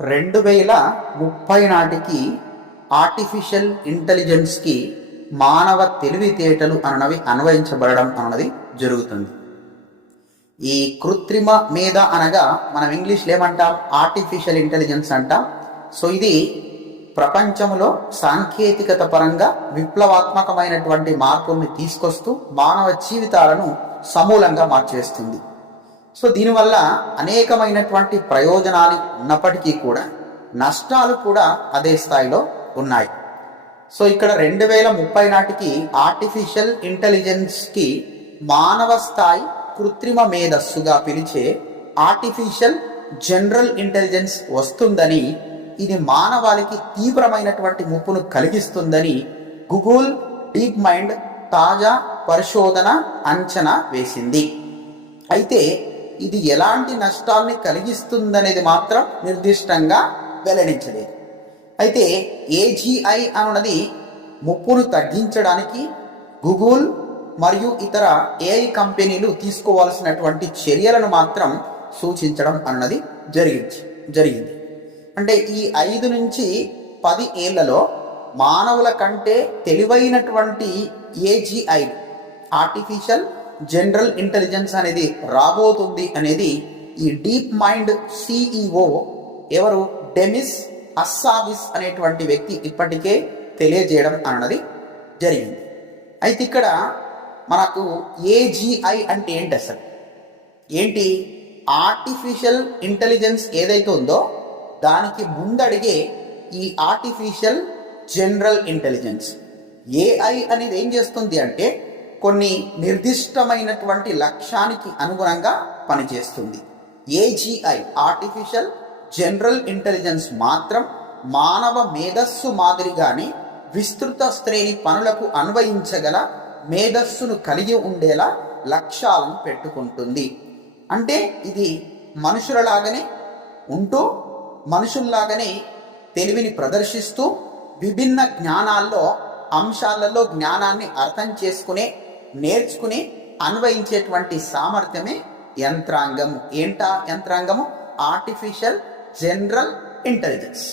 2030 నాటికి ఆర్టిఫిషియల్ ఇంటెలిజెన్స్కి మానవ తెలివితేటలు అన్నవి అన్వయించబడడం అన్నది జరుగుతుంది. ఈ కృత్రిమ మేధ అనగా మనం ఇంగ్లీష్లో ఏమంటాం? ఆర్టిఫిషియల్ ఇంటెలిజెన్స్ అంటాం. సో ఇది ప్రపంచంలో సాంకేతికత పరంగా విప్లవాత్మకమైనటువంటి మార్పుల్ని తీసుకొస్తూ మానవ జీవితాలను సమూలంగా మార్చేస్తుంది. సో దీనివల్ల అనేకమైనటువంటి ప్రయోజనాలు ఉన్నప్పటికీ కూడా నష్టాలు కూడా అదే స్థాయిలో ఉన్నాయి. సో ఇక్కడ 2030 నాటికి ఆర్టిఫిషియల్ ఇంటెలిజెన్స్కి మానవ స్థాయి కృత్రిమ మేధస్సుగా పిలిచే ఆర్టిఫిషియల్ జనరల్ ఇంటెలిజెన్స్ వస్తుందని, ఇది మానవాళికి తీవ్రమైనటువంటి ముప్పును కలిగిస్తుందని గూగుల్ డీప్ మైండ్ తాజా పరిశోధన అంచనా వేసింది. అయితే ఇది ఎలాంటి నష్టాల్ని కలిగిస్తుందనేది మాత్రం నిర్దిష్టంగా వెల్లడించలేదు. అయితే ఏజీఐ అన్నది ముప్పును తగ్గించడానికి గూగుల్ మరియు ఇతర ఏఐ కంపెనీలు తీసుకోవాల్సినటువంటి చర్యలను మాత్రం సూచించడం అన్నది జరిగింది. అంటే ఈ 5 నుంచి 10 ఏళ్లలో మానవుల కంటే తెలివైనటువంటి ఏజీఐ ఆర్టిఫిషియల్ జనరల్ ఇంటెలిజెన్స్ అనేది రాబోతుంది అనేది ఈ డీప్ మైండ్ సిఇఓ ఎవరు డెమిస్ హస్సావిస్ అనేటువంటి వ్యక్తి ఇప్పటికే తెలియజేయడం అన్నది జరిగింది. అయితే ఇక్కడ మనకు ఏజీఐ అంటే ఏంటి? అసలు ఏంటి? ఆర్టిఫిషియల్ ఇంటెలిజెన్స్ ఏదైతే ఉందో దానికి ముందడిగే ఈ ఆర్టిఫిషియల్ జనరల్ ఇంటెలిజెన్స్. ఏఐ అనేది ఏం చేస్తుంది అంటే కొన్ని నిర్దిష్టమైనటువంటి లక్ష్యానికి అనుగుణంగా పనిచేస్తుంది. ఏజీఐ ఆర్టిఫిషియల్ జనరల్ ఇంటెలిజెన్స్ మాత్రం మానవ మేధస్సు మాదిరిగానే విస్తృత శ్రేణి పనులకు అన్వయించగల మేధస్సును కలిగి ఉండేలా లక్ష్యాలను పెట్టుకుంటుంది. అంటే ఇది మనుషులలాగానే ఉంటూ మనుషుల్లాగానే తెలివిని ప్రదర్శిస్తూ విభిన్న జ్ఞానాల్లో అంశాలలో జ్ఞానాన్ని అర్థం చేసుకునే, నేర్చుకుని అన్వయించేటువంటి సామర్థ్యమే యంత్రాంగము. ఏంటా యంత్రాంగము? Artificial general intelligence.